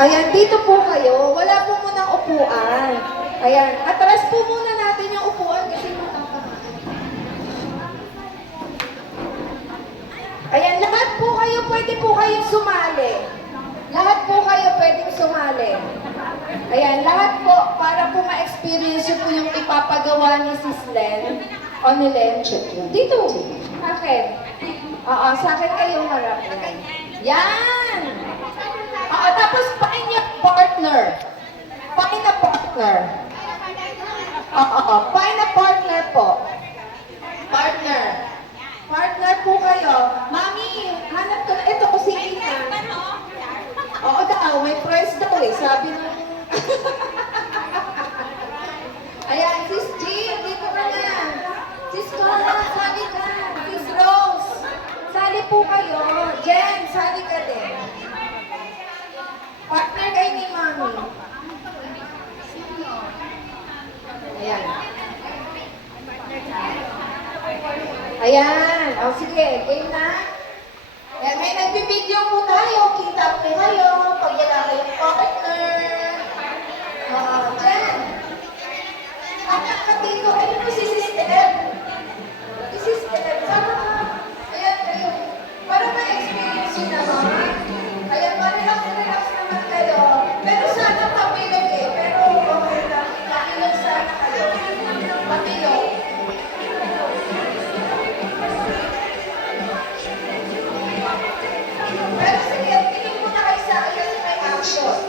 Ayan, dito po kayo. Wala po munang upuan. Ayan, atras po muna natin yung upuan kasi matatamaan. Ayan, lahat po kayo, pwede po kayong sumali. Lahat po kayo pwedeng sumali. Ayan, lahat po, para po ma-experience po yung ipapagawa ni Sis Len o ni Len. Dito, akin. Oo, sa akin kayo harap. Yan! Oo, tapos pain yung partner. Pain na partner. Oo, pain na partner po. Partner. Partner po kayo. Mami, hanap ko na. Ito, si Ina. Oo daw, may price daw eh. Sabi ng... Ayan, Sis Jean, dito ka na. Sis Cora, sali ka. Sis Rose, sali po kayo. Jen, sali ka din. Partner kayo ni Mami. Ayan. Ayan. O sige, game na. Ayan, may nagbibideo po tayo. Kita po kayo. Pag wala kayong partner. Jen. Anak ka dito. Ayun po si Sister. Si Sister. Sama ka. Ayan kayo. Para ma-experience yun naman. Ayan, ma-relax naman kayo. Pero sana papilog eh. Pero okay lang. Papilog sana kayo. Papilog. Pero sige, tingin mo na kayo sa akin kasi may action.